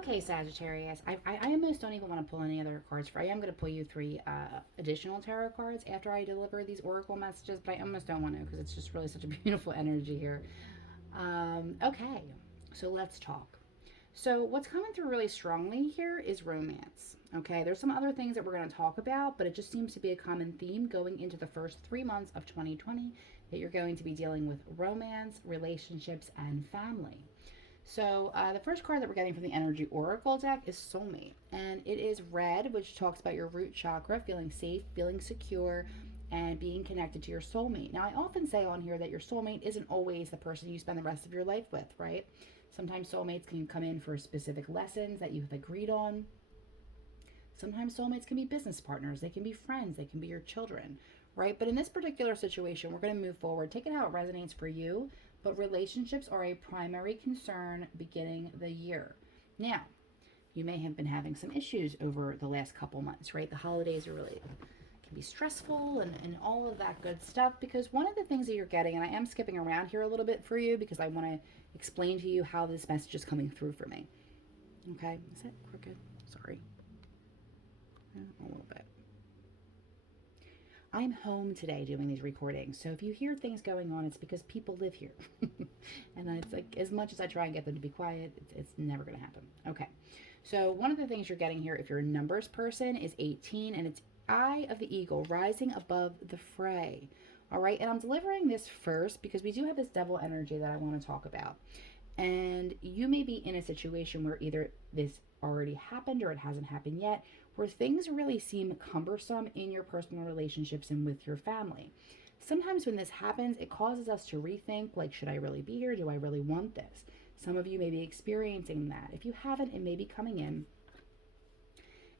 Okay, Sagittarius. I almost don't even want to pull any other cards for. I am going to pull you three additional tarot cards after I deliver these oracle messages, but I almost don't want to because it's just really such a beautiful energy here. Okay, so let's talk. So what's coming through really strongly here is romance. Okay, there's some other things that we're going to talk about, but it just seems to be a common theme going into the first 3 months of 2020 that you're going to be dealing with romance, relationships, and family. So the first card that we're getting from the Energy Oracle deck is Soulmate. And it is red, which talks about your root chakra, feeling safe, feeling secure, and being connected to your soulmate. Now, I often say on here that your soulmate isn't always the person you spend the rest of your life with, right? Sometimes soulmates can come in for specific lessons that you have agreed on. Sometimes soulmates can be business partners, they can be friends, they can be your children, right? But in this particular situation, we're going to move forward. Take it how it resonates for you, but relationships are a primary concern beginning the year. Now, you may have been having some issues over the last couple months, right? The holidays are really can be stressful and all of that good stuff, because one of the things that you're getting, and I am skipping around here a little bit for you because I want to explain to you how this message is coming through for me. Okay, is that crooked? Sorry. A little bit. I'm home today doing these recordings, so if you hear things going on, it's because people live here. And it's like, as much as I try and get them to be quiet, it's never going to happen. Okay, so one of the things you're getting here, if you're a numbers person, is 18, and it's Eye of the Eagle, rising above the fray. All right, and I'm delivering this first because we do have this devil energy that I want to talk about. And you may be in a situation where either this already happened or it hasn't happened yet, where things really seem cumbersome in your personal relationships and with your family. Sometimes when this happens, it causes us to rethink, like, should I really be here? Do I really want this? Some of you may be experiencing that. If you haven't, it may be coming in.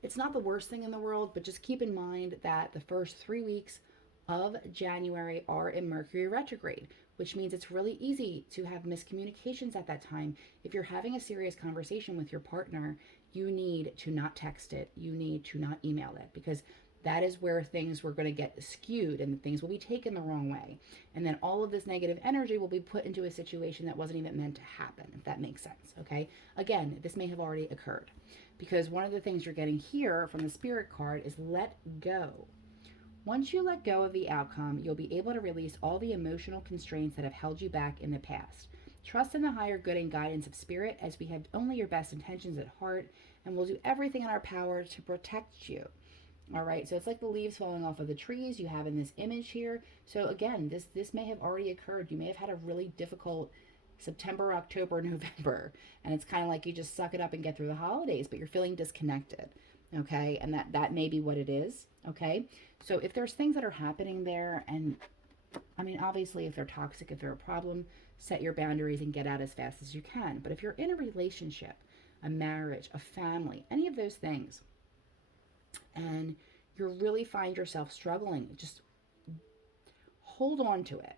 It's not the worst thing in the world, but just keep in mind that the first 3 weeks of January are in Mercury retrograde, which means it's really easy to have miscommunications at that time. If you're having a serious conversation with your partner, you need to not text it. You need to not email it, because that is where things were going to get skewed and things will be taken the wrong way. And then all of this negative energy will be put into a situation that wasn't even meant to happen, if that makes sense. Okay. Again, this may have already occurred, because one of the things you're getting here from the Spirit card is let go. Once you let go of the outcome, you'll be able to release all the emotional constraints that have held you back in the past. Trust in the higher good and guidance of Spirit, as we have only your best intentions at heart, and we'll do everything in our power to protect you. All right, so it's like the leaves falling off of the trees you have in this image here. So again, this may have already occurred. You may have had a really difficult September, October, November, and it's kind of like you just suck it up and get through the holidays, but you're feeling disconnected. Okay, and that may be what it is. Okay, so if there's things that are happening there, and I mean, obviously, if they're toxic, if they're a problem, set your boundaries and get out as fast as you can. But if you're in a relationship, a marriage, a family, any of those things, and you really find yourself struggling, just hold on to it.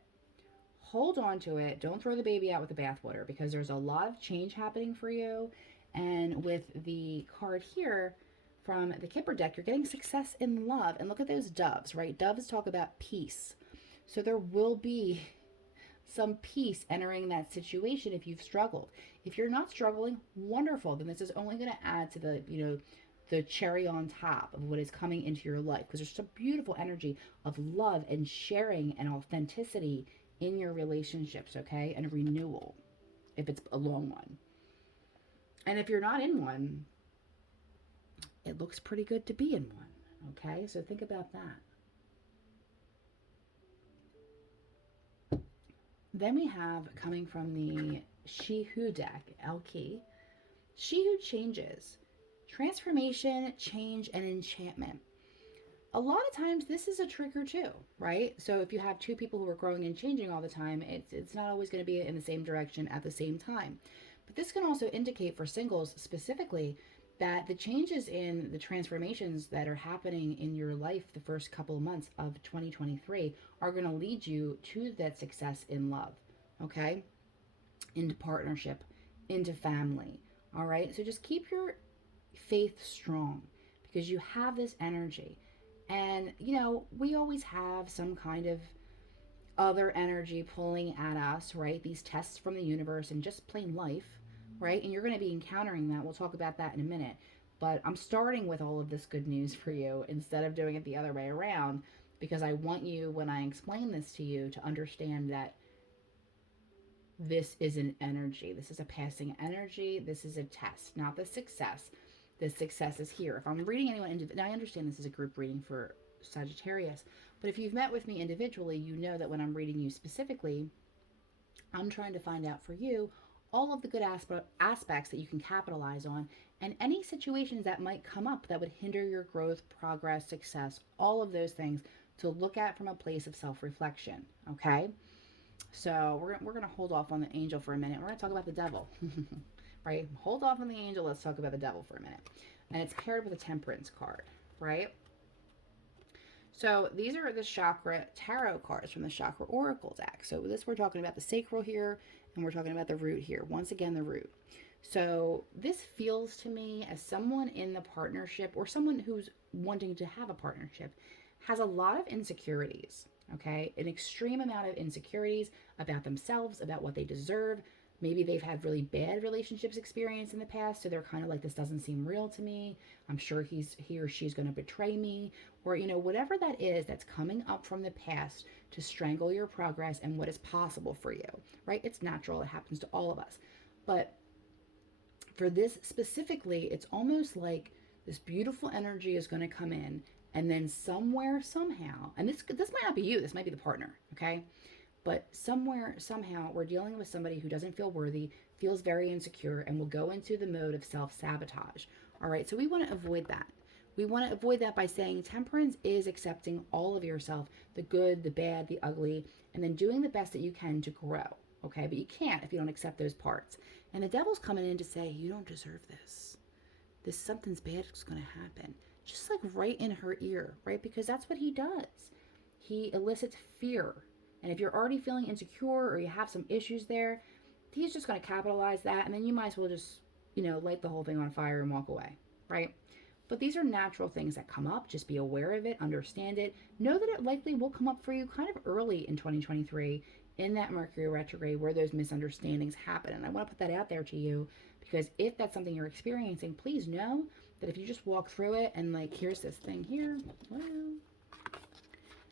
Hold on to it. Don't throw the baby out with the bathwater, because there's a lot of change happening for you. And with the card here from the Kipper deck, you're getting success in love. And look at those doves, right? Doves talk about peace. So there will be some peace entering that situation if you've struggled. If you're not struggling, wonderful. Then this is only going to add to the cherry on top of what is coming into your life, because there's some beautiful energy of love and sharing and authenticity in your relationships, okay? And a renewal, if it's a long one. And if you're not in one, it looks pretty good to be in one, okay? So think about that. Then we have, coming from the She Who deck, Elle Qui, She Who changes. Transformation, change, and enchantment. A lot of times this is a trigger too, right? So if you have two people who are growing and changing all the time, it's not always going to be in the same direction at the same time. But this can also indicate for singles specifically that the changes in the transformations that are happening in your life the first couple of months of 2023 are going to lead you to that success in love, okay? Into partnership, into family, all right? So just keep your faith strong, because you have this energy. And, we always have some kind of other energy pulling at us, right? These tests from the universe and just plain life, right? And you're going to be encountering that. We'll talk about that in a minute. But I'm starting with all of this good news for you instead of doing it the other way around, because I want you, when I explain this to you, to understand that this is an energy. This is a passing energy. This is a test, not the success. The success is here. If I'm reading anyone individually, I understand this is a group reading for Sagittarius, but if you've met with me individually, you know that when I'm reading you specifically, I'm trying to find out for you all of the good aspects that you can capitalize on, and any situations that might come up that would hinder your growth, progress, success, all of those things to look at from a place of self-reflection, okay? So we're going to hold off on the angel for a minute. We're going to talk about the devil, right? Hold off on the angel. Let's talk about the devil for a minute. And it's paired with a temperance card, right? So these are the Chakra Tarot cards from the Chakra Oracle deck. So this, we're talking about the sacral here, and we're talking about the root here. Once again, the root. So this feels to me as someone in the partnership, or someone who's wanting to have a partnership, has a lot of insecurities, okay? An extreme amount of insecurities about themselves, about what they deserve. Maybe they've had really bad relationships experience in the past, so they're kind of like, this doesn't seem real to me. I'm sure he or she's going to betray me, or, you know, whatever that is that's coming up from the past to strangle your progress and what is possible for you, right? It's natural. It happens to all of us. But for this specifically, it's almost like this beautiful energy is going to come in, and then somewhere, somehow, and this might not be you, this might be the partner, okay? But somewhere, somehow, we're dealing with somebody who doesn't feel worthy, feels very insecure, and will go into the mode of self-sabotage. All right, so we want to avoid that. We want to avoid that by saying temperance is accepting all of yourself, the good, the bad, the ugly, and then doing the best that you can to grow, okay? But you can't if you don't accept those parts. And the devil's coming in to say, you don't deserve this. Something's bad is going to happen. Just like right in her ear, right? Because that's what he does. He elicits fear. And if you're already feeling insecure or you have some issues there, he's just going to capitalize that. And then you might as well just, you know, light the whole thing on fire and walk away, right? But these are natural things that come up. Just be aware of it, understand it. Know that it likely will come up for you kind of early in 2023 in that Mercury retrograde where those misunderstandings happen. And I want to put that out there to you, because if that's something you're experiencing, please know that if you just walk through it and like, here's this thing here,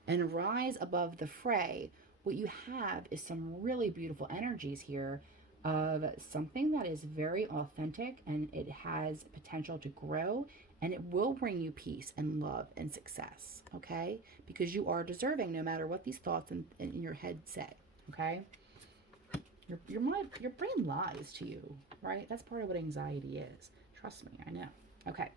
and rise above the fray, what you have is some really beautiful energies here of something that is very authentic, and it has potential to grow, and it will bring you peace and love and success, okay? Because you are deserving no matter what these thoughts in your head say, okay? Your brain lies to you, right? That's part of what anxiety is. Trust me, I know. Okay.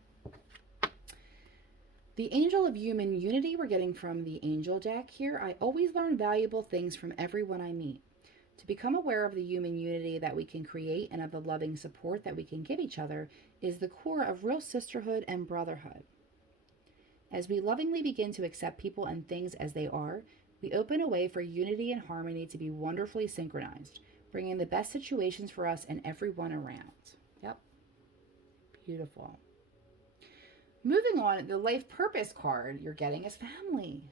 The Angel of Human Unity we're getting from the Angel deck here. I always learn valuable things from everyone I meet. To become aware of the human unity that we can create and of the loving support that we can give each other is the core of real sisterhood and brotherhood. As we lovingly begin to accept people and things as they are, we open a way for unity and harmony to be wonderfully synchronized, bringing the best situations for us and everyone around. Yep. Beautiful. Moving on, the life purpose card you're getting is family.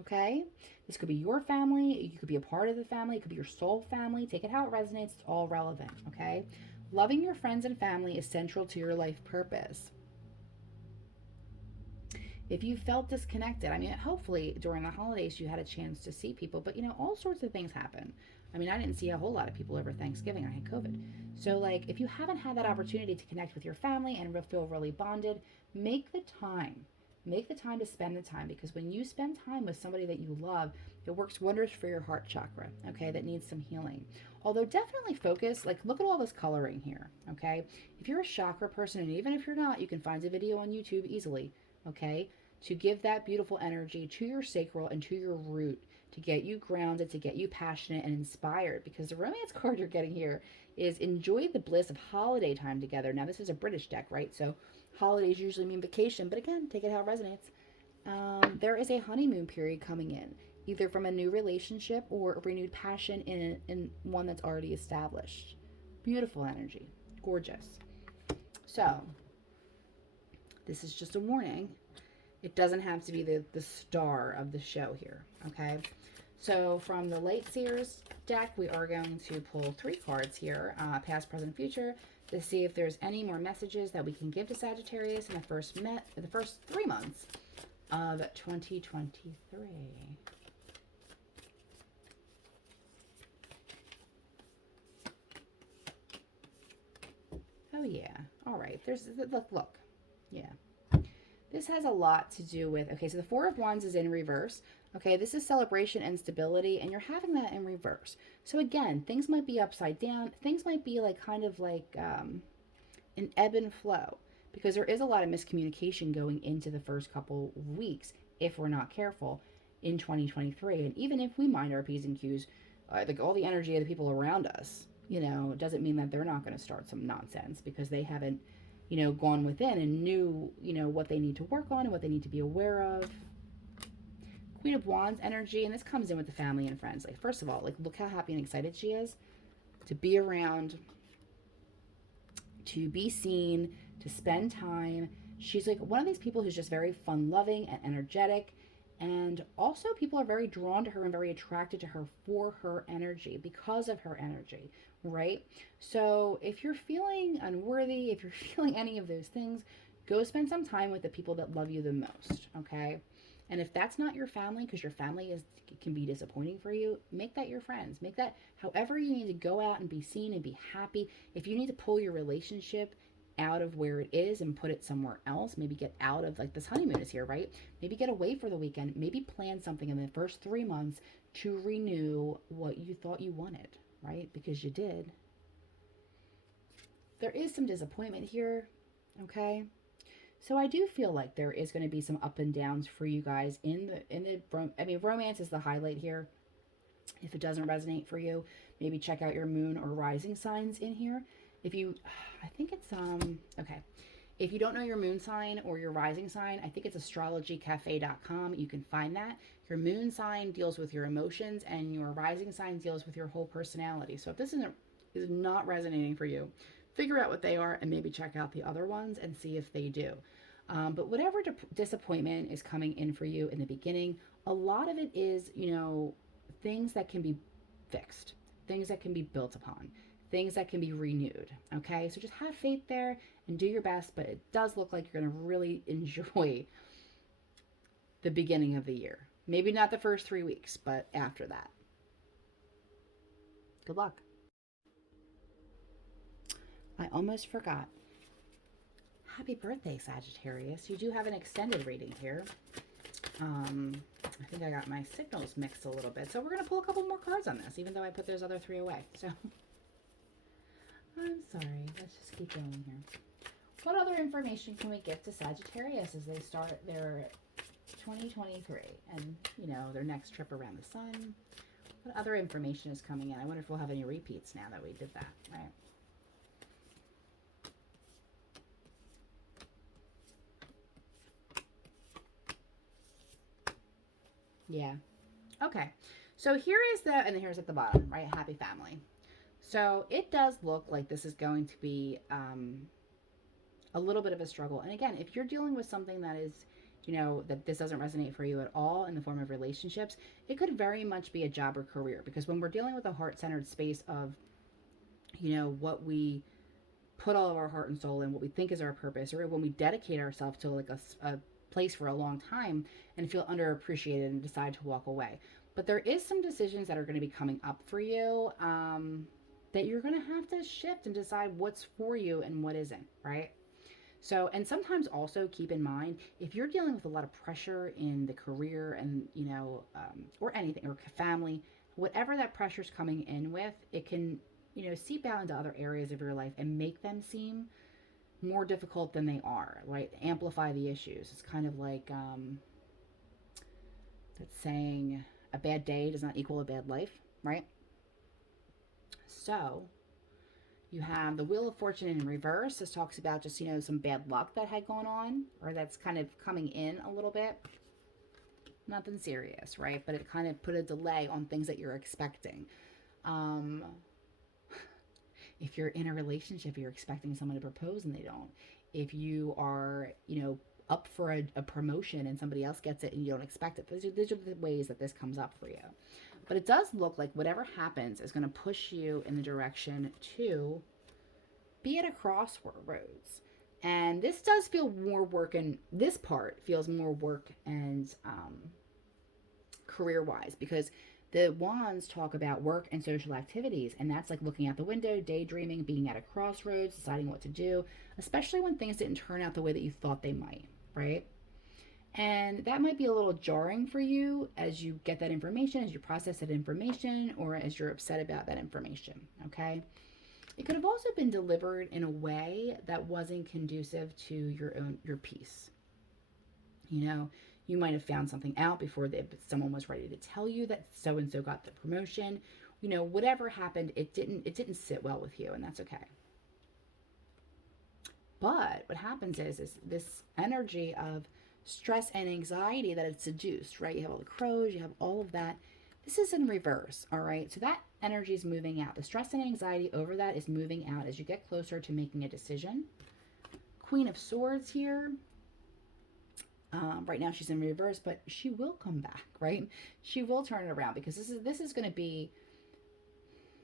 Okay? This could be your family. You could be a part of the family. It could be your soul family. Take it how it resonates. It's all relevant. Okay? Loving your friends and family is central to your life purpose. If you felt disconnected, I mean, hopefully during the holidays you had a chance to see people, but you know, all sorts of things happen. I mean, I didn't see a whole lot of people over Thanksgiving. I had COVID. So like, if you haven't had that opportunity to connect with your family and feel really bonded, make the time. Make the time to spend the time, because when you spend time with somebody that you love, it works wonders for your heart chakra, okay, that needs some healing. Although definitely focus, like look at all this coloring here, okay? If you're a chakra person, and even if you're not, you can find a video on YouTube easily, okay, to give that beautiful energy to your sacral and to your root, to get you grounded, to get you passionate and inspired, because the romance card you're getting here is enjoy the bliss of holiday time together. Now, this is a British deck, right? So holidays usually mean vacation, but again, take it how it resonates. There is a honeymoon period coming in, either from a new relationship or a renewed passion in one that's already established. Beautiful energy. Gorgeous. So, this is just a warning. It doesn't have to be the star of the show here, okay? So from the Lightseer's deck, we are going to pull 3 cards here, past, present, future, to see if there's any more messages that we can give to Sagittarius in the first 3 months of 2023. Oh yeah. All right. There's look. Yeah. This has a lot to do with, okay, so the Four of Wands is in reverse. Okay, this is celebration and stability, and you're having that in reverse. So again, things might be upside down. Things might be like kind of like an ebb and flow, because there is a lot of miscommunication going into the first couple weeks if we're not careful in 2023. And even if we mind our P's and Q's, like all the energy of the people around us, you know, doesn't mean that they're not going to start some nonsense because they haven't, you know, gone within and knew, you know, what they need to work on and what they need to be aware of. Queen of Wands energy, and this comes in with the family and friends. Like, first of all, like, look how happy and excited she is to be around, to be seen, to spend time. She's like one of these people who's just very fun loving and energetic. And also people are very drawn to her and very attracted to her for her energy, because of her energy, right? So if you're feeling unworthy, if you're feeling any of those things, go spend some time with the people that love you the most, okay? And if that's not your family, because your family can be disappointing for you, make that your friends. Make that however you need to go out and be seen and be happy. If you need to pull your relationship out of where it is and put it somewhere else, maybe get out of, like, this honeymoon is here, right? Maybe get away for the weekend. Maybe plan something in the first 3 months to renew what you thought you wanted, right? Because you did. There is some disappointment here, okay? So I do feel like there is going to be some up and downs for you guys I mean, romance is the highlight here. If it doesn't resonate for you, maybe check out your moon or rising signs in here. If you, I think it's, okay. If you don't know your moon sign or your rising sign, I think it's astrologycafe.com. You can find that. Your moon sign deals with your emotions and your rising sign deals with your whole personality. So if this is not resonating for you, figure out what they are and maybe check out the other ones and see if they do. But whatever disappointment is coming in for you in the beginning, a lot of it is, you know, things that can be fixed, things that can be built upon, things that can be renewed. Okay, so just have faith there and do your best. But it does look like you're going to really enjoy the beginning of the year. Maybe not the first 3 weeks, but after that. Good luck. I almost forgot. Happy birthday, Sagittarius. You do have an extended reading here. I think I got my signals mixed a little bit. So we're going to pull a couple more cards on this, even though I put those other 3 away. So I'm sorry. Let's just keep going here. What other information can we give to Sagittarius as they start their 2023 and, you know, their next trip around the sun? What other information is coming in? I wonder if we'll have any repeats now that we did that, right? Yeah. Okay. So here is and here's at the bottom, right? Happy family. So it does look like this is going to be a little bit of a struggle. And again, if you're dealing with something that is, you know, that this doesn't resonate for you at all in the form of relationships, it could very much be a job or career. Because when we're dealing with a heart-centered space of, you know, what we put all of our heart and soul in, what we think is our purpose, or when we dedicate ourselves to like a place for a long time and feel underappreciated and decide to walk away. But there is some decisions that are going to be coming up for you that you're going to have to shift and decide what's for you and what isn't, right? So, and sometimes also keep in mind, if you're dealing with a lot of pressure in the career and, you know, or anything, or family, whatever that pressure's coming in with, it can, you know, seep out into other areas of your life and make them seem more difficult than they are, right? Amplify the issues. It's kind of like that saying, a bad day does not equal a bad life, right? So you have the Wheel of Fortune in reverse. This talks about just, you know, some bad luck that had gone on, or that's kind of coming in a little bit. Nothing serious, right? But it kind of put a delay on things that you're expecting. If you're in a relationship, you're expecting someone to propose and they don't. If you are, you know, up for a promotion and somebody else gets it and you don't expect it. These are the ways that this comes up for you. But it does look like whatever happens is going to push you in the direction to be at a crossroads. And this does feel more work, and this part feels more work and career wise, because the wands talk about work and social activities, and that's like looking out the window, daydreaming, being at a crossroads, deciding what to do, especially when things didn't turn out the way that you thought they might, right? And that might be a little jarring for you as you get that information, as you process that information, or as you're upset about that information, okay? It could have also been delivered in a way that wasn't conducive to your peace. You know, you might have found something out before someone was ready to tell you that so and so got the promotion. You know, whatever happened, it didn't sit well with you, and that's okay. But what happens is this energy of stress and anxiety that it's seduced, right? You have all the crows, you have all of that. This is in reverse, all right? So that energy is moving out. The stress and anxiety over that is moving out as you get closer to making a decision. Queen of Swords here. Right now she's in reverse, but she will come back, right? She will turn it around, because this is going to be,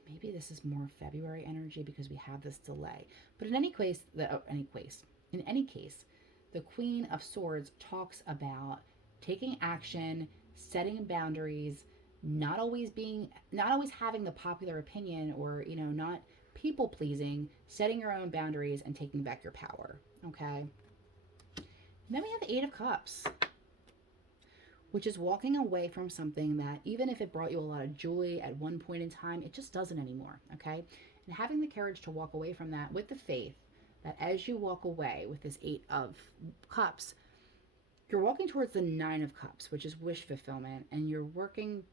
maybe this is more February energy because we have this delay. But in any case, in any case, the Queen of Swords talks about taking action, setting boundaries, not always having the popular opinion, or, you know, not people pleasing, setting your own boundaries and taking back your power, okay? And then we have the Eight of Cups, which is walking away from something that, even if it brought you a lot of joy at one point in time, it just doesn't anymore, okay? And having the courage to walk away from that with the faith that as you walk away with this Eight of Cups, you're walking towards the Nine of Cups, which is wish fulfillment, and you're working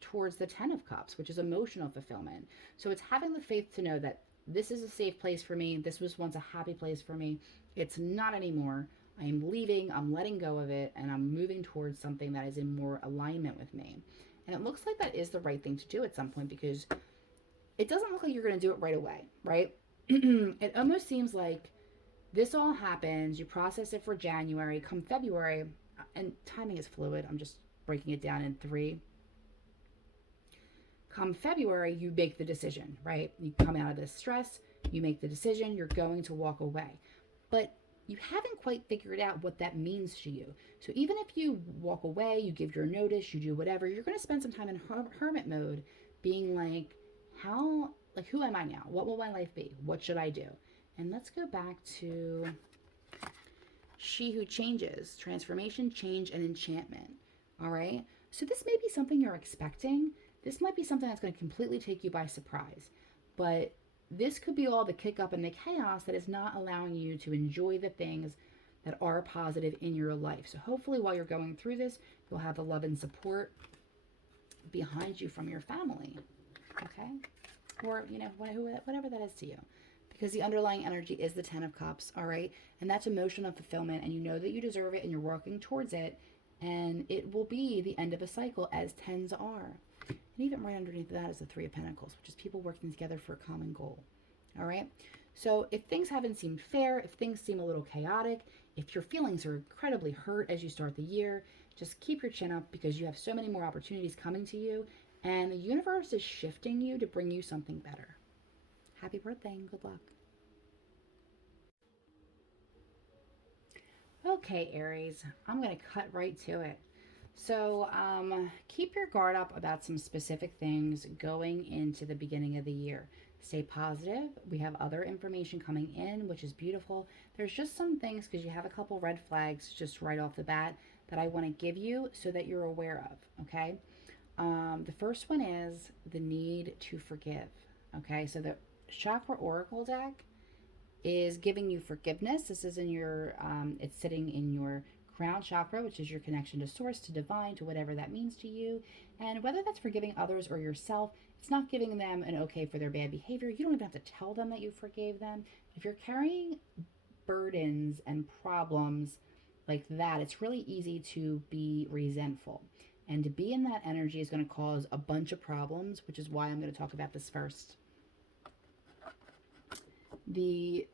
towards the Ten of Cups, which is emotional fulfillment. So it's having the faith to know that this is a safe place for me. This was once a happy place for me. It's not anymore. I am leaving, I'm letting go of it, and I'm moving towards something that is in more alignment with me. And it looks like that is the right thing to do at some point, because it doesn't look like you're going to do it right away, right? It almost seems like this all happens, you process it for January, come February, and timing is fluid, I'm just breaking it down in 3. Come February, you make the decision, right? You come out of this stress, you make the decision, you're going to walk away. But you haven't quite figured out what that means to you. So even if you walk away, you give your notice, you do whatever, you're going to spend some time in hermit mode, being like, who am I now? What will my life be? What should I do? And let's go back to She Who Changes, transformation, change, and enchantment. All right. So this may be something you're expecting. This might be something that's going to completely take you by surprise. But this could be all the kick up and the chaos that is not allowing you to enjoy the things that are positive in your life. So hopefully while you're going through this, you'll have the love and support behind you from your family. Okay? Or, you know, whatever that is to you. Because the underlying energy is the Ten of Cups, all right? And that's emotional fulfillment, and you know that you deserve it and you're working towards it. And it will be the end of a cycle, as tens are. And even right underneath that is the Three of Pentacles, which is people working together for a common goal. All right? So if things haven't seemed fair, if things seem a little chaotic, if your feelings are incredibly hurt as you start the year, just keep your chin up, because you have so many more opportunities coming to you, and the universe is shifting you to bring you something better. Happy birthday and good luck. Okay, Aries, I'm going to cut right to it. So keep your guard up about some specific things going into the beginning of the year. Stay positive. We have other information coming in, which is beautiful. There's just some things, because you have a couple red flags just right off the bat, that I want to give you so that you're aware of, okay? The first one is the need to forgive, okay? So the Chakra Oracle deck is giving you forgiveness. This is in your, it's sitting in your crown chakra, which is your connection to source, to divine, to whatever that means to you. And whether that's forgiving others or yourself, it's not giving them an okay for their bad behavior. You don't even have to tell them that you forgave them. If you're carrying burdens and problems like that, it's really easy to be resentful. And to be in that energy is going to cause a bunch of problems, which is why I'm going to talk about this first. The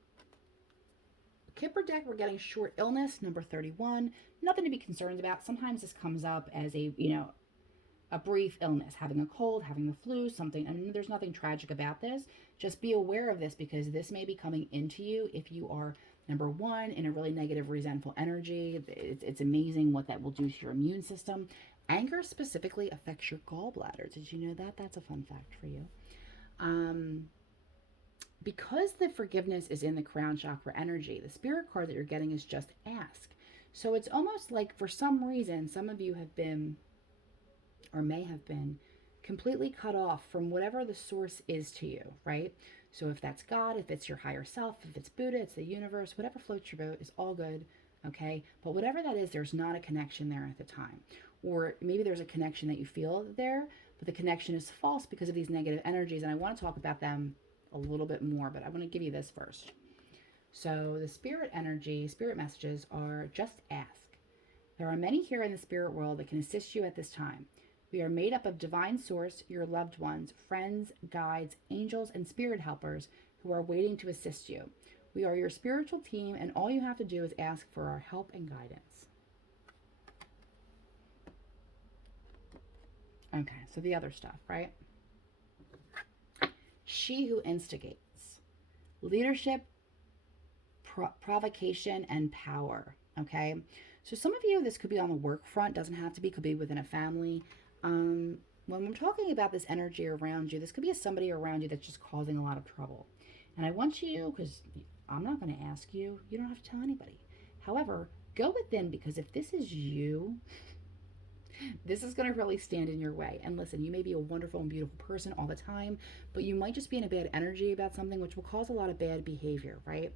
Kipper Deck, we're getting short illness, number 31. Nothing to be concerned about. Sometimes this comes up as a, a brief illness, having a cold, having the flu, something. And there's nothing tragic about this. Just be aware of this, because this may be coming into you if you are, number one, in a really negative, resentful energy. It's amazing what that will do to your immune system. Anger specifically affects your gallbladder. Did you know that? That's a fun fact for you. Because the forgiveness is in the crown chakra energy, the spirit card that you're getting is just ask. So it's almost like, for some reason, some of you have been, or may have been, completely cut off from whatever the source is to you, right? So if that's God, if it's your higher self, if it's Buddha, it's the universe, whatever floats your boat is all good, okay? But whatever that is, there's not a connection there at the time. Or maybe there's a connection that you feel there, but the connection is false because of these negative energies. And I want to talk about them a little bit more, but I want to give you this first. So the spirit energy, spirit messages are just ask. There are many here in the spirit world that can assist you at this time. We are made up of divine source, your loved ones, friends, guides, angels, and spirit helpers who are waiting to assist you. We are your spiritual team, and all you have to do is ask for our help and guidance. Okay, so the other stuff, right? She who instigates. Leadership, provocation, and power, okay? So some of you, this could be on the work front, doesn't have to be, could be within a family. When we're talking about this energy around you, this could be somebody around you that's just causing a lot of trouble. And I want you, because I'm not going to ask you, you don't have to tell anybody. However, go within, because if this is you, this is going to really stand in your way. And listen, you may be a wonderful and beautiful person all the time, but you might just be in a bad energy about something, which will cause a lot of bad behavior, right?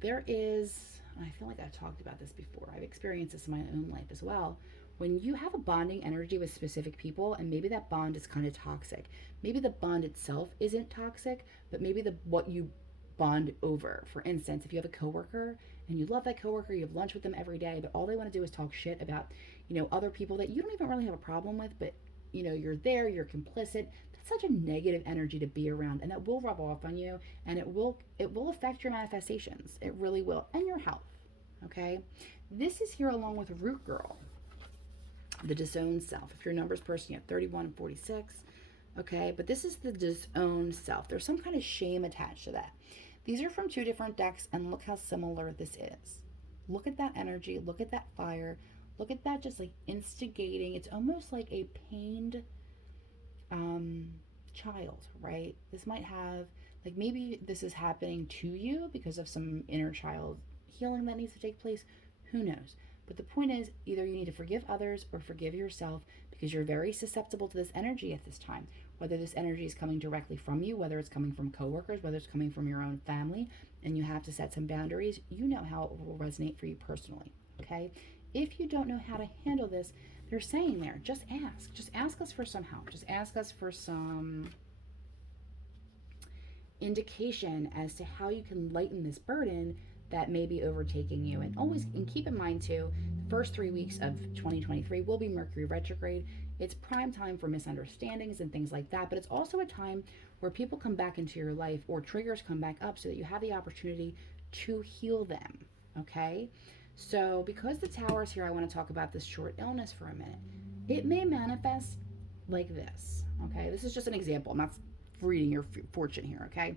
There is, I feel like I've talked about this before, I've experienced this in my own life as well. When you have a bonding energy with specific people, and maybe that bond is kind of toxic. Maybe the bond itself isn't toxic, but maybe what you bond over. For instance, if you have a coworker and you love that coworker, you have lunch with them every day, but all they want to do is talk shit about, other people that you don't even really have a problem with, but you're there, you're complicit. That's such a negative energy to be around, and that will rub off on you, and it will affect your manifestations. It really will, and your health. Okay, this is here along with Root Girl, the disowned self. If you're a numbers person, you have 31 and 46. Okay, but this is the disowned self. There's some kind of shame attached to that. These are from 2 different decks, and look how similar this is. Look at that energy. Look at that fire. Look at that just like instigating. It's almost like a pained child, right? This might have, like, maybe this is happening to you because of some inner child healing that needs to take place. Who knows? But the point is, either you need to forgive others or forgive yourself, because you're very susceptible to this energy at this time. Whether this energy is coming directly from you, whether it's coming from coworkers, whether it's coming from your own family, and you have to set some boundaries, you know how it will resonate for you personally, okay? If you don't know how to handle this, they're saying there, just ask. Just ask us for some help. Just ask us for some indication as to how you can lighten this burden that may be overtaking you. And keep in mind too, the first 3 weeks of 2023 will be Mercury retrograde. It's prime time for misunderstandings and things like that, but it's also a time where people come back into your life, or triggers come back up, so that you have the opportunity to heal them, okay? So because the Tower is here, I want to talk about this short illness for a minute. It may manifest like this, okay? This is just an example. I'm not reading your fortune here, okay?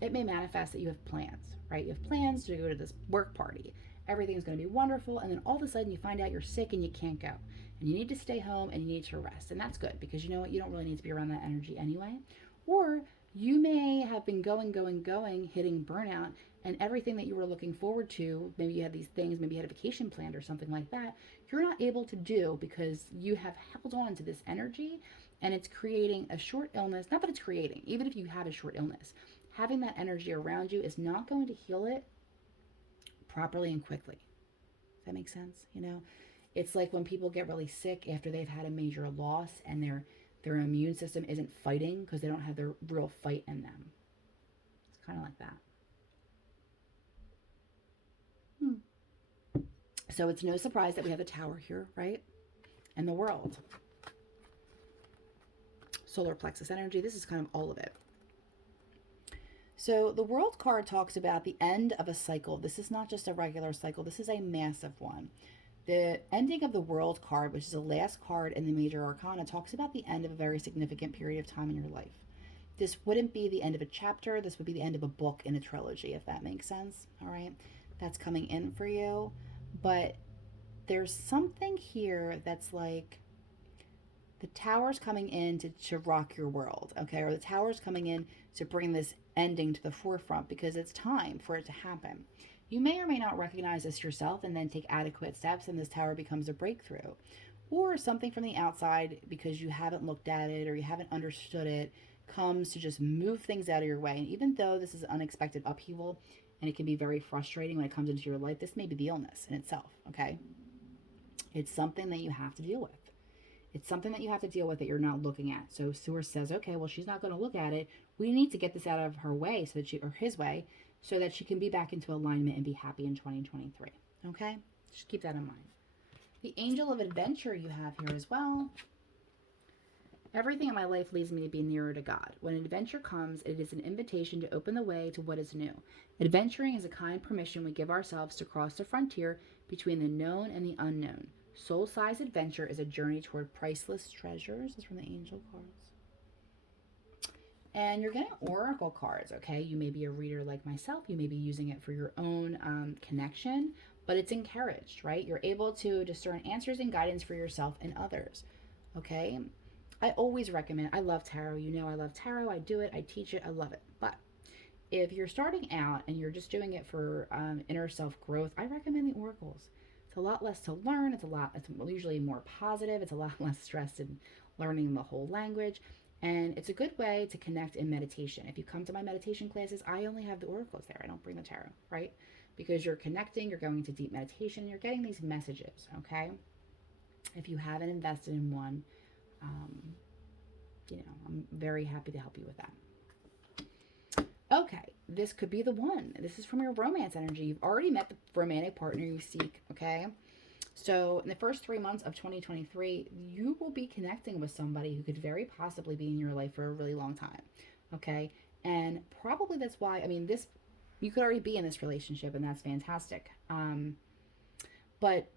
It may manifest that you have plans, right? You have plans to go to this work party. Everything's going to be wonderful, and then all of a sudden you find out you're sick and you can't go. And you need to stay home and you need to rest. And that's good, because you know what? You don't really need to be around that energy anyway. Or you may have been going, hitting burnout, and everything that you were looking forward to, maybe you had these things, maybe you had a vacation planned or something like that, you're not able to do because you have held on to this energy, and it's creating a short illness. Not that it's creating, even if you have a short illness, having that energy around you is not going to heal it properly and quickly. Does that make sense? It's like when people get really sick after they've had a major loss, and their immune system isn't fighting because they don't have their real fight in them. It's kind of like that. So it's no surprise that we have the Tower here, right? And the World. Solar plexus energy. This is kind of all of it. So the World card talks about the end of a cycle. This is not just a regular cycle. This is a massive one. The ending of the World card, which is the last card in the major arcana, talks about the end of a very significant period of time in your life. This wouldn't be the end of a chapter. This would be the end of a book in a trilogy, if that makes sense. All right. That's coming in for you. But there's something here that's like the tower's coming in to rock your world, okay? Or the tower's coming in to bring this ending to the forefront because it's time for it to happen. You may or may not recognize this yourself and then take adequate steps, and this tower becomes a breakthrough. Or something from the outside, because you haven't looked at it or you haven't understood it, comes to just move things out of your way. And even though this is unexpected upheaval and it can be very frustrating when it comes into your life, this may be the illness in itself, okay? It's something that you have to deal with. It's something that you have to deal with that you're not looking at. So Source says, okay, well, she's not going to look at it. We need to get this out of her way so that or his way, so that she can be back into alignment and be happy in 2023. Okay? Just keep that in mind. The Angel of Adventure you have here as well. Everything in my life leads me to be nearer to God. When an adventure comes, it is an invitation to open the way to what is new. Adventuring is a kind permission we give ourselves to cross the frontier between the known and the unknown. Soul-sized adventure is a journey toward priceless treasures. This is from the Angel cards. And you're getting oracle cards, okay? You may be a reader like myself. You may be using it for your own connection, but it's encouraged, right? You're able to discern answers and guidance for yourself and others, okay? I always recommend, I love tarot. You know I love tarot. I do it. I teach it. I love it. But if you're starting out and you're just doing it for inner self-growth, I recommend the oracles. It's a lot less to learn. It's usually more positive. It's a lot less stress in learning the whole language. And it's a good way to connect in meditation. If you come to my meditation classes, I only have the oracles there. I don't bring the tarot, right? Because you're connecting, you're going to deep meditation, you're getting these messages, okay? If you haven't invested in one, I'm very happy to help you with that. Okay, this could be the one. This is from your romance energy. You've already met the romantic partner you seek, okay? So in the first 3 months of 2023, you will be connecting with somebody who could very possibly be in your life for a really long time, okay? And probably that's why, you could already be in this relationship, and that's fantastic. But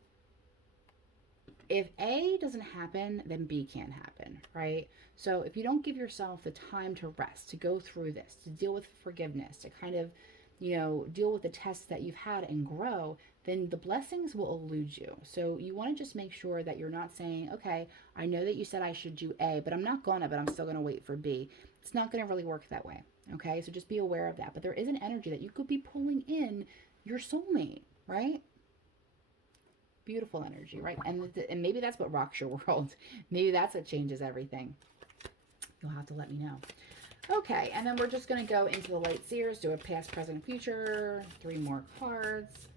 if A doesn't happen, then B can't happen, right? So if you don't give yourself the time to rest, to go through this, to deal with forgiveness, to kind of, deal with the tests that you've had and grow, then the blessings will elude you. So you want to just make sure that you're not saying, okay, I know that you said I should do A, but I'm still going to wait for B. It's not going to really work that way, okay? So just be aware of that. But there is an energy that you could be pulling in your soulmate, right? Beautiful energy, right? And maybe that's what rocks your world. Maybe that's what changes everything. You'll have to let me know. Okay, and then we're just going to go into the Lightseers, do a past, present, future, 3 more cards.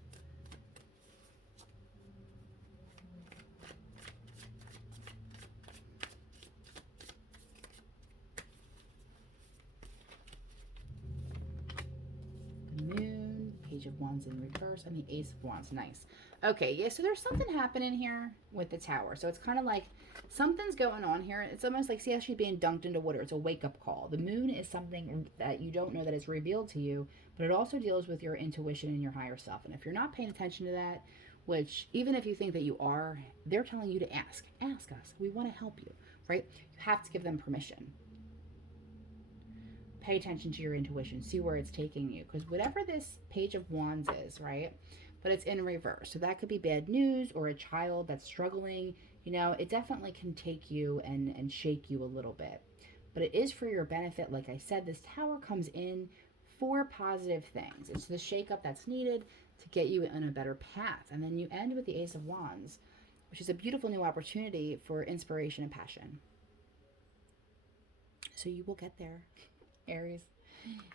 The Moon, Page of Wands in reverse, and the Ace of Wands. Nice. Okay, yeah, so there's something happening here with the Tower. So it's kind of like something's going on here. It's almost like, see how she's being dunked into water. It's a wake-up call. The Moon is something that you don't know that is revealed to you, but it also deals with your intuition and your higher self. And if you're not paying attention to that, which even if you think that you are, they're telling you to ask. Ask us. We want to help you, right? You have to give them permission. Pay attention to your intuition. See where it's taking you. Because whatever this Page of Wands is, right? But it's in reverse. So that could be bad news or a child that's struggling. It definitely can take you and shake you a little bit. But it is for your benefit. Like I said, this Tower comes in for positive things. It's the shakeup that's needed to get you on a better path. And then you end with the Ace of Wands, which is a beautiful new opportunity for inspiration and passion. So you will get there, Aries.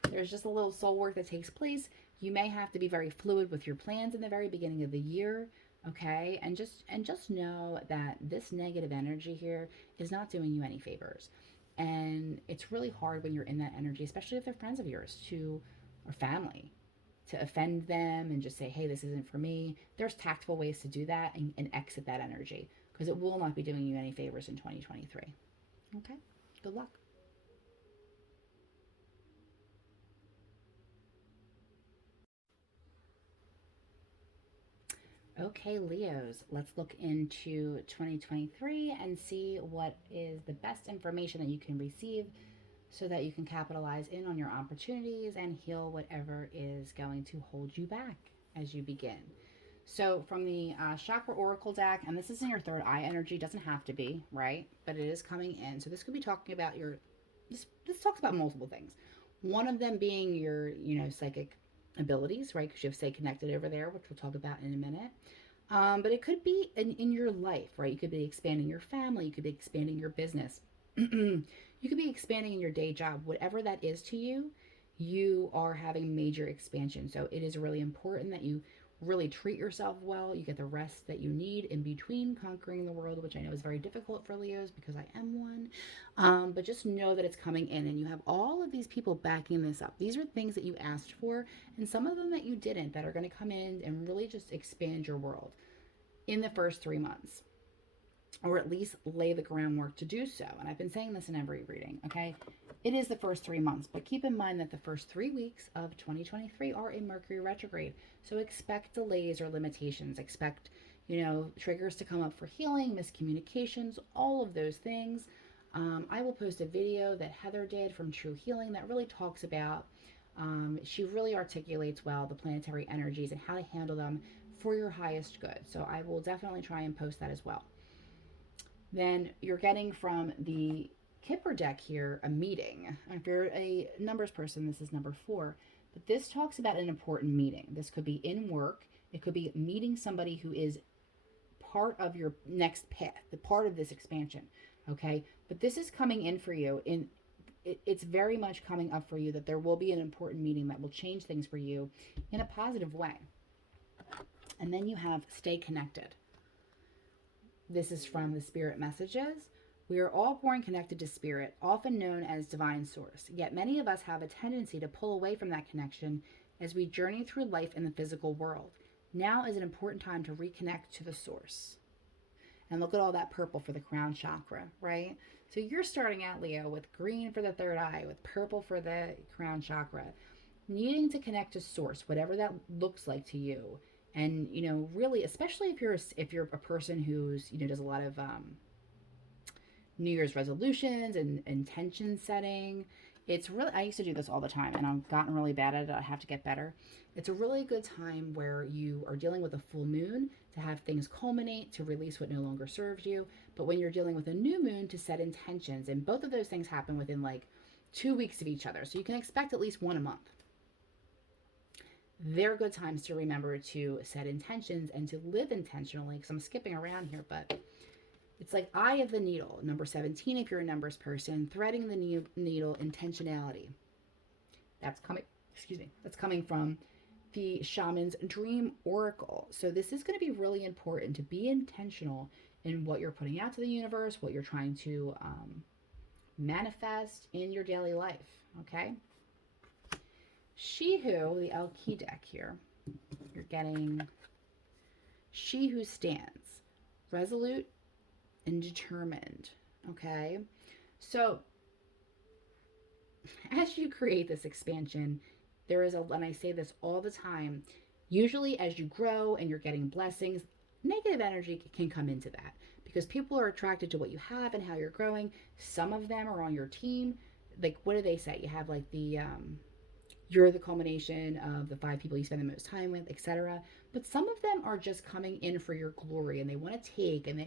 There's just a little soul work that takes place. You may have to be very fluid with your plans in the very beginning of the year, okay? And just know that this negative energy here is not doing you any favors. And it's really hard when you're in that energy, especially if they're friends of yours or family, to offend them and just say, hey, this isn't for me. There's tactful ways to do that and exit that energy, because it will not be doing you any favors in 2023. Okay? Good luck. Okay, Leos, let's look into 2023 and see what is the best information that you can receive so that you can capitalize in on your opportunities and heal whatever is going to hold you back as you begin. So from the Chakra Oracle deck, and this is in your third eye energy, doesn't have to be, right? But it is coming in. So this could be talking about this talks about multiple things. One of them being your, psychic abilities, right? Because you have Stay Connected over there, which we'll talk about in a minute. But it could be in your life, right? You could be expanding your family. You could be expanding your business. You could be expanding in your day job. Whatever that is to you, you are having major expansion. So it is really important that you really treat yourself well. You get the rest that you need in between conquering the world, which I know is very difficult for Leos because I am one. But just know that it's coming in, and you have all of these people backing this up. These are things that you asked for, and some of them that you didn't, that are going to come in and really just expand your world in the first 3 months, or at least lay the groundwork to do so. And I've been saying this in every reading, okay? It is the first 3 months, but keep in mind that the first 3 weeks of 2023 are in Mercury retrograde. So expect delays or limitations. Expect, triggers to come up for healing, miscommunications, all of those things. I will post a video that Heather did from True Healing that really talks about, she really articulates well the planetary energies and how to handle them for your highest good. So I will definitely try and post that as well. Then you're getting from the Kipper Deck here a meeting. If you're a numbers person, this is number 4. But this talks about an important meeting. This could be in work. It could be meeting somebody who is part of your next path, the part of this expansion. Okay? But this is coming in for you. It's very much coming up for you that there will be an important meeting that will change things for you in a positive way. And then you have Stay Connected. This is from the Spirit Messages. We are all born connected to Spirit, often known as Divine Source. Yet many of us have a tendency to pull away from that connection as we journey through life in the physical world. Now is an important time to reconnect to the Source. And look at all that purple for the crown chakra, right? So you're starting out, Leo, with green for the third eye, with purple for the crown chakra. Needing to connect to Source, whatever that looks like to you. And, really, especially if you're a person who's, does a lot of New Year's resolutions and intention setting. It's really, I used to do this all the time, and I've gotten really bad at it. I have to get better. It's a really good time where you are dealing with a full moon to have things culminate, to release what no longer serves you. But when you're dealing with a new moon, to set intentions. And both of those things happen within like 2 weeks of each other. So you can expect at least one a month. They're good times to remember to set intentions and to live intentionally, because I'm skipping around here, but it's like Eye of the Needle, number 17 if you're a numbers person, threading the needle, intentionality. That's coming from the Shaman's Dream Oracle. So this is going to be really important to be intentional in what you're putting out to the universe, what you're trying to manifest in your daily life, okay? She Who, the Elle Qui deck here, you're getting She Who Stands, resolute and determined, okay? So as you create this expansion, and I say this all the time, usually as you grow and you're getting blessings, negative energy can come into that because people are attracted to what you have and how you're growing. Some of them are on your team. Like, what do they say? You have like you're the culmination of the 5 people you spend the most time with, etc. But some of them are just coming in for your glory, and they want to take, and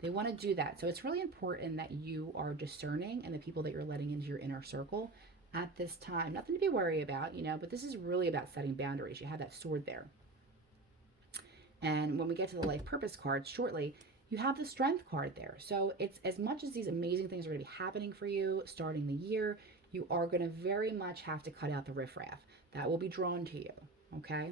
they want to do that. So it's really important that you are discerning and the people that you're letting into your inner circle at this time. Nothing to be worried about, but this is really about setting boundaries. You have that sword there. And when we get to the life purpose card shortly, you have the strength card there. So it's, as much as these amazing things are going to be happening for you starting the year, you are going to very much have to cut out the riffraff. That will be drawn to you, okay?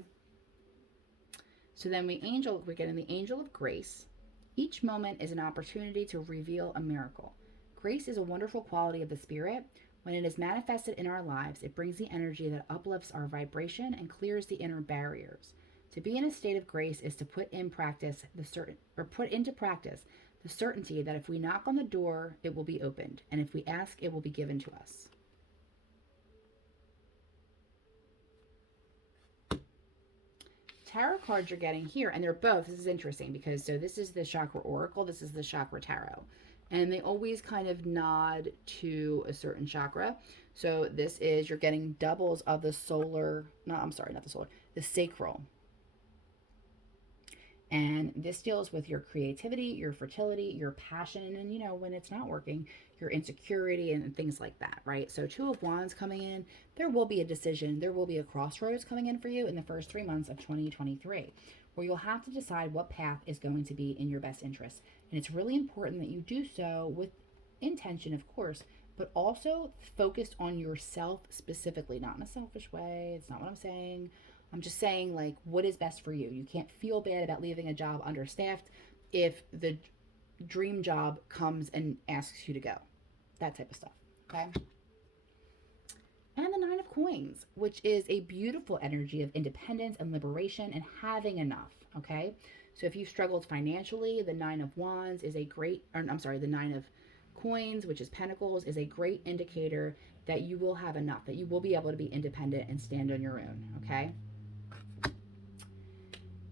So then we're getting the Angel of Grace. Each moment is an opportunity to reveal a miracle. Grace is a wonderful quality of the Spirit. When it is manifested in our lives, it brings the energy that uplifts our vibration and clears the inner barriers. To be in a state of grace is to put into practice the certainty that if we knock on the door, it will be opened, and if we ask, it will be given to us. tarot cards you're getting here, and they're both, this is interesting because, so this is the Chakra Oracle, this is the Chakra Tarot. And they always kind of nod to a certain chakra. So this is, you're getting doubles of the solar, no, I'm sorry, not the solar, the sacral. And this deals with your creativity, your fertility, your passion, and, you know, when it's not working, your insecurity and things like that, right? So Two of Wands coming in, there will be a decision, there will be a crossroads coming in for you in the first 3 months of 2023, where you'll have to decide what path is going to be in your best interest. And it's really important that you do so with intention, of course, but also focused on yourself specifically, not in a selfish way. It's not what I'm saying. I'm just saying, like, what is best for you. You can't feel bad about leaving a job understaffed if the dream job comes and asks you to go. That type of stuff, okay? And the Nine of Coins, which is a beautiful energy of independence and liberation and having enough, okay? So if you've struggled financially, the Nine of Wands is a great, or I'm sorry, the Nine of Coins, which is Pentacles, is a great indicator that you will have enough, that you will be able to be independent and stand on your own, okay?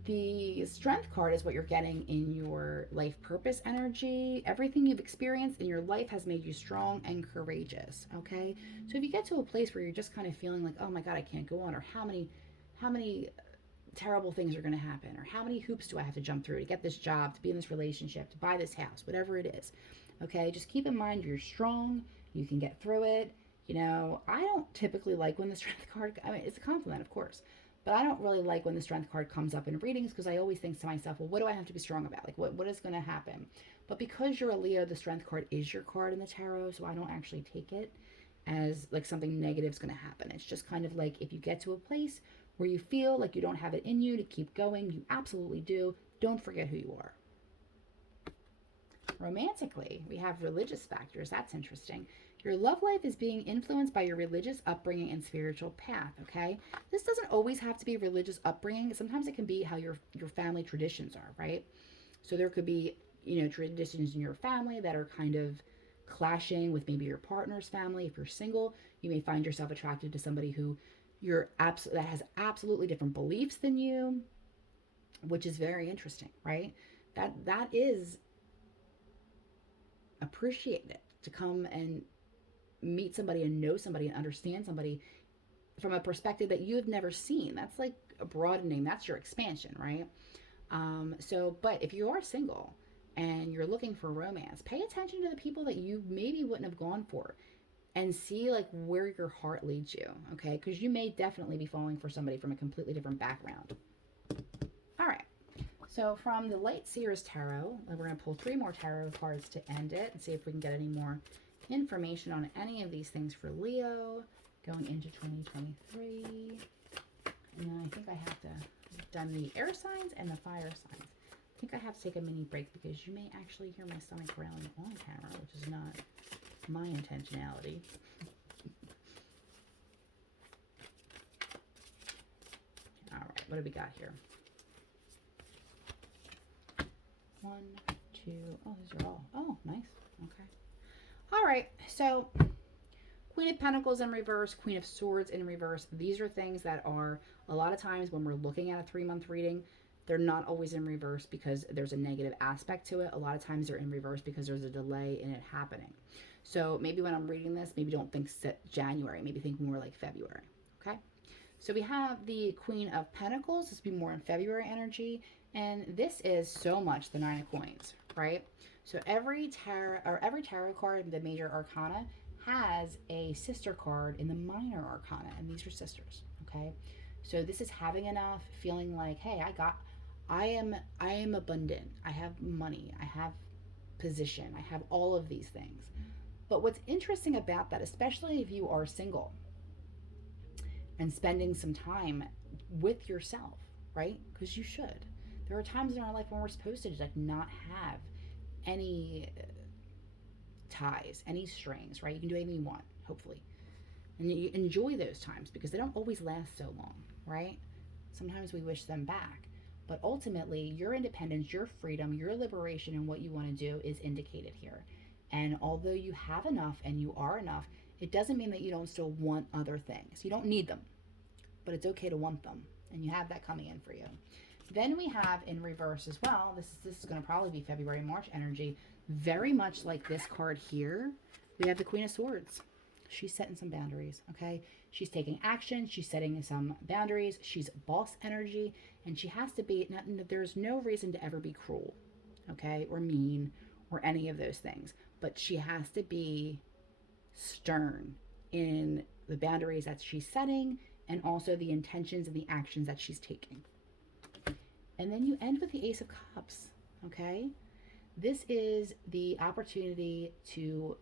The Strength card is what you're getting in your life purpose energy. Everything you've experienced in your life has made you strong and courageous, okay? So if you get to a place where you're just kind of feeling like, oh my God, I can't go on, or how many terrible things are going to happen, or how many hoops do I have to jump through to get this job, to be in this relationship, to buy this house, whatever it is, okay? Just keep in mind you're strong, you can get through it. You know, I don't typically like when the Strength card, I mean, it's a compliment, of course, but I don't really like when the Strength card comes up in readings because I always think to myself, well, what do I have to be strong about? Like, what is going to happen? But because you're a Leo, the Strength card is your card in the tarot, so I don't actually take it as like something negative is going to happen. It's just kind of like if you get to a place where you feel like you don't have it in you to keep going, you absolutely do. Don't forget who you are. Romantically, we have religious factors. That's interesting. Your love life is being influenced by your religious upbringing and spiritual path, okay? This doesn't always have to be religious upbringing. Sometimes it can be how your family traditions are, right? So there could be, you know, traditions in your family that are kind of clashing with maybe your partner's family. If you're single, you may find yourself attracted to somebody who that has absolutely different beliefs than you, which is very interesting, right? That is appreciated, to come and meet somebody and know somebody and understand somebody from a perspective that you have never seen. That's like a broadening. That's your expansion, right? But if you are single and you're looking for romance, pay attention to the people that you maybe wouldn't have gone for and see like where your heart leads you, okay? Because you may definitely be falling for somebody from a completely different background. All right. So from the Lightseer's Tarot, we're going to pull 3 more tarot cards to end it and see if we can get any more information on any of these things for Leo going into 2023. And then I think I have to have done the air signs and the fire signs. I think I have to take a mini break because you may actually hear my stomach growling on camera, which is not my intentionality. All right, what do we got here? 1, 2, oh, these are all, oh, nice, okay. All right, so Queen of Pentacles in reverse, Queen of Swords in reverse. These are things that are, a lot of times when we're looking at a 3-month reading, they're not always in reverse because there's a negative aspect to it. A lot of times they're in reverse because there's a delay in it happening. So maybe when I'm reading this, maybe don't think January, maybe think more like February, okay? So we have the Queen of Pentacles. This would be more in February energy. And this is so much the 9 of Coins, right? So every tarot card in the major arcana has a sister card in the minor arcana, and these are sisters, okay? So this is having enough, feeling like, hey, I am abundant. I have money. I have position. I have all of these things. But what's interesting about that, especially if you are single and spending some time with yourself, right? Because you should. There are times in our life when we're supposed to just like not have any ties, any strings, right? You can do anything you want, hopefully. And you enjoy those times because they don't always last so long, right? Sometimes we wish them back. But ultimately, your independence, your freedom, your liberation, and what you want to do is indicated here. And although you have enough and you are enough, it doesn't mean that you don't still want other things. You don't need them, but it's okay to want them. And you have that coming in for you. Then we have in reverse as well, this is going to probably be February, March energy, very much like this card here. We have the Queen of Swords. She's setting some boundaries, okay? She's taking action. She's setting some boundaries. She's boss energy, and she has to be, there's no reason to ever be cruel, okay, or mean, or any of those things. But she has to be stern in the boundaries that she's setting and also the intentions and the actions that she's taking. And then you end with the Ace of Cups, okay? This is the opportunity to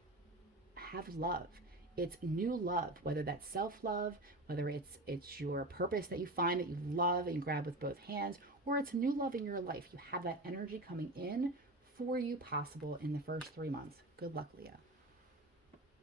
have love. It's new love, whether that's self-love, whether it's your purpose that you find that you love and grab with both hands, or it's new love in your life. You have that energy coming in for you possible in the first 3 months. Good luck, Leo.